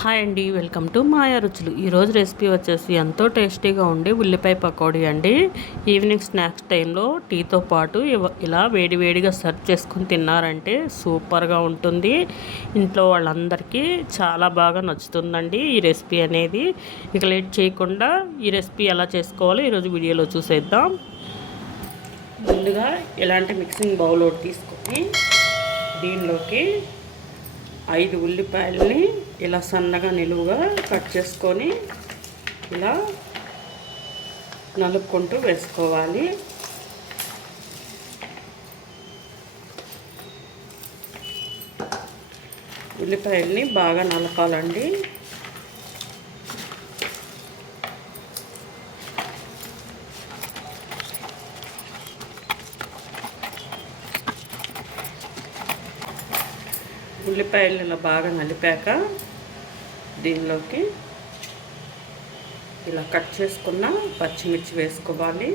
Hi అండి, welcome to మాయా రుచులు. ఈరోజు రెసిపీ వచ్చేసి ఎంతో టేస్టీగా ఉండే ఉల్లిపాయ పకోడీ అండి. ఈవినింగ్ స్నాక్స్ టైంలో టీతో పాటు ఇలా వేడివేడిగా సర్వ్ చేసుకుని తిన్నారంటే సూపర్గా ఉంటుంది. ఇంట్లో వాళ్ళందరికీ చాలా బాగా నచ్చుతుందండి ఈ రెసిపీ అనేది. ఇక లేట్ చేయకుండా ఈ రెసిపీ ఎలా చేసుకోవాలో ఈరోజు వీడియోలో చూసేద్దాం. ముందుగా ఇలాంటి మిక్సింగ్ బౌల్ ఒకటి తీసుకొని దీనిలోకి 5 ఉల్లిపాయలని ఇలా సన్నగా నిలువుగా కట్ చేసుకొని ఇలా నలుపుకుంటూ వేసుకోవాలి. ఉల్లిపాయల్ని బాగా నలపాలండి. ఉల్లిపాయలు ఇలా బాగా నలిపాక దీనిలోకి ఇలా కట్ చేసుకున్న పచ్చిమిర్చి వేసుకోవాలి.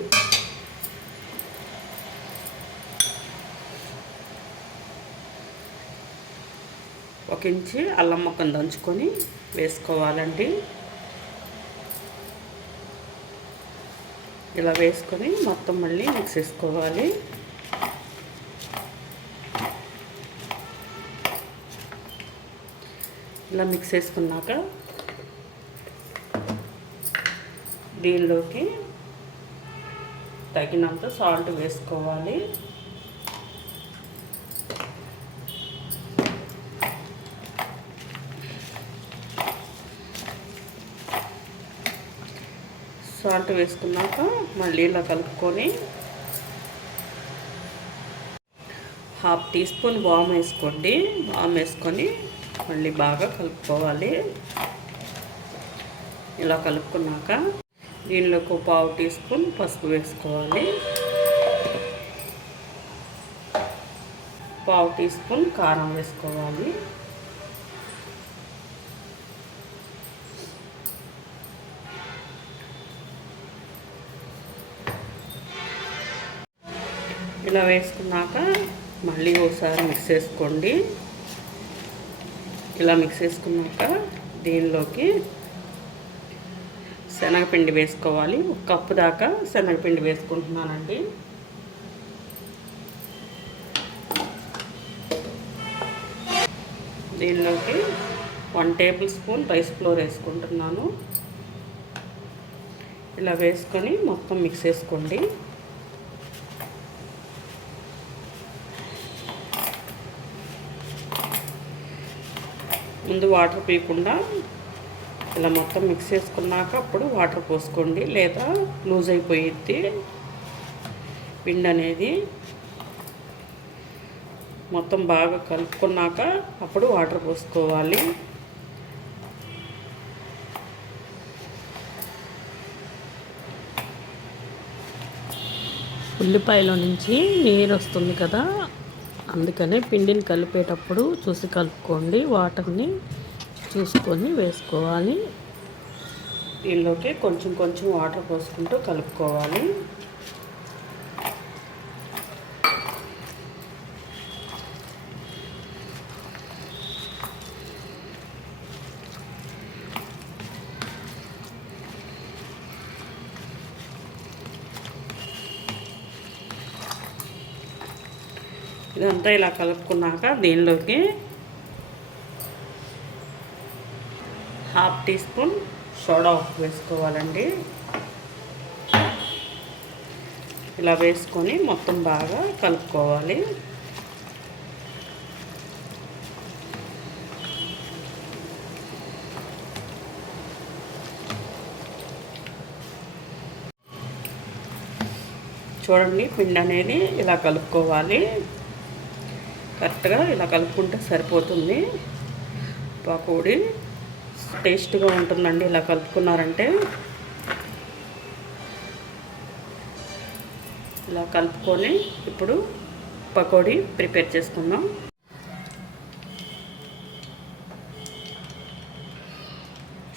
ఒక ఇంచి అల్లం ముక్కను దంచుకొని వేసుకోవాలండి. ఇలా వేసుకొని మొత్తం మళ్ళీ మిక్స్ చేసుకోవాలి. ఇలా మిక్స్ చేసుకున్నాక దీనిలోకి తగినంత సాల్ట్ వేసుకోవాలి. సాల్ట్ వేసుకున్నాక మళ్ళీ ఇలా కలుపుకొని 1/2 టీ స్పూన్ వామ్ వేసుకోండి. వామ్ వేసుకొని మళ్ళీ బాగా కలుపుకోవాలి. ఇలా కలుపుకున్నాక దీనిలోకి 1/4 టీ స్పూన్ పసుపు వేసుకోవాలి. 1/4 టీ స్పూన్ కారం వేసుకోవాలి. ఇలా వేసుకున్నాక మళ్ళీ ఒకసారి మిక్స్ చేసుకోండి. ఇలా మిక్స్ చేసుకున్నాక దీనిలోకి శనగపిండి వేసుకోవాలి. 1 కప్పు దాకా శనగపిండి వేసుకుంటున్నానండి. దీనిలోకి 1 టేబుల్ స్పూన్ రైస్ ఫ్లోర్ వేసుకుంటున్నాను. ఇలా వేసుకొని మొత్తం మిక్స్ చేసుకోండి. ముందు వాటర్ పీయకుండా ఇలా మొత్తం మిక్స్ చేసుకున్నాక అప్పుడు వాటర్ పోసుకోండి, లేదా లూజ్ అయిపోయిద్ది పిండి అనేది. మొత్తం బాగా కలుపుకున్నాక అప్పుడు వాటర్ పోసుకోవాలి. ఉల్లిపాయలో నుంచి నీరు వస్తుంది కదా, అందుకనే పిండిని కలిపేటప్పుడు చూసి కలుపుకోండి. వాటర్ని చూసుకొని వేసుకోవాలి. దీనిలోకి కొంచెం కొంచెం వాటర్ పోసుకుంటూ కలుపుకోవాలి. ఇదంతా ఇలా కలుపుకున్నాక దీనిలోకి 1/2 టీ స్పూన్ సోడా ఉప్పు వేసుకోవాలండి. ఇలా వేసుకొని మొత్తం బాగా కలుపుకోవాలి. చూడండి, పిండి అనేది ఇలా కలుపుకోవాలి. కరెక్ట్గా ఇలా కలుపుకుంటే సరిపోతుంది. పకోడీ టేస్ట్గా ఉంటుందండి ఇలా కలుపుకున్నారంటే. ఇలా కలుపుకొని ఇప్పుడు పకోడీ ప్రిపేర్ చేసుకుందాం.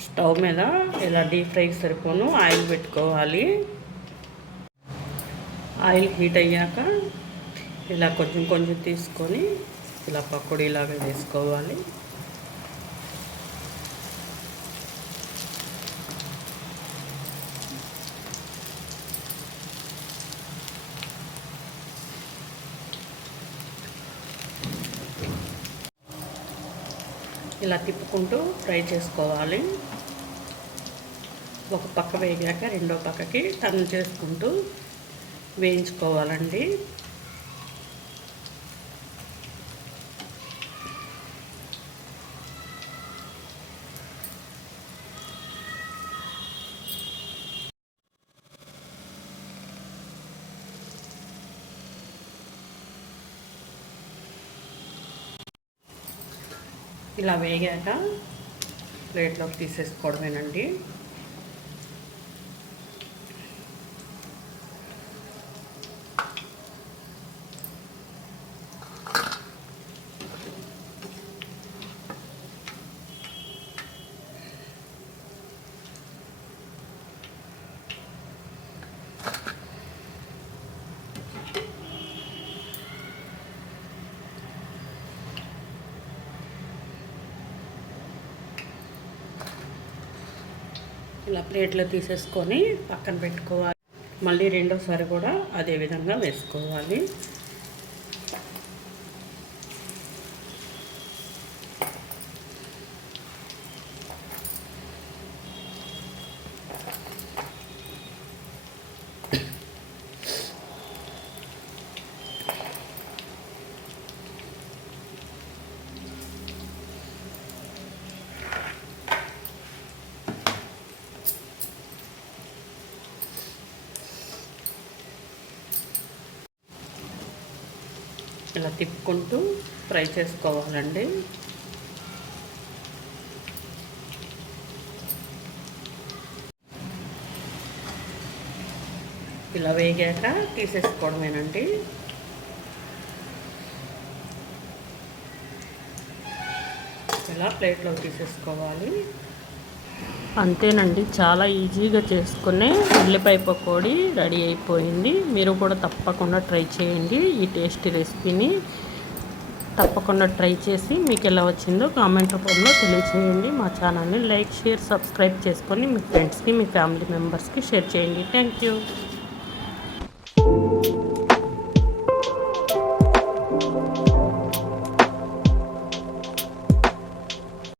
స్టవ్ మీద ఇలా డీప్ ఫ్రైకి సరిపోను ఆయిల్ పెట్టుకోవాలి. ఆయిల్ హీట్ అయ్యాక ఇలా కొంచెం కొంచెం తీసుకొని ఇలా పకోడీలాగా వేసుకోవాలి. ఇలా తిప్పుకుంటూ ఫ్రై చేసుకోవాలి. ఒక పక్క వేగాక రెండో పక్కకి టర్న్ చేసుకుంటూ వేయించుకోవాలండి. ఇలా వేగాక ప్లేట్లోకి తీసేసుకోవడమేనండి. ఇలా ప్లేట్లో తీసేసుకొని పక్కన పెట్టుకోవాలి. మళ్ళీ రెండోసారి కూడా అదే విధంగా వేసుకోవాలి. ఇలా తిప్పుకుంటూ ఫ్రై చేసుకోవాలండి. ఇలా వేగాక తీసేసుకోవడమేనండి. ఇలా ప్లేట్లో తీసేసుకోవాలి. అంతేనండి, చాలా ఈజీగా చేసుకునే ఉల్లిపాయ పకోడీ రెడీ అయిపోయింది. మీరు కూడా తప్పకుండా ట్రై చేయండి. ఈ టేస్టీ రెసిపీని తప్పకుండా ట్రై చేసి మీకు ఎలా వచ్చిందో కామెంట్ రూపంలో తెలియచేయండి. మా ఛానల్ని లైక్, షేర్, సబ్స్క్రైబ్ చేసుకొని మీ ఫ్రెండ్స్కి, మీ ఫ్యామిలీ మెంబర్స్కి షేర్ చేయండి. Thank you.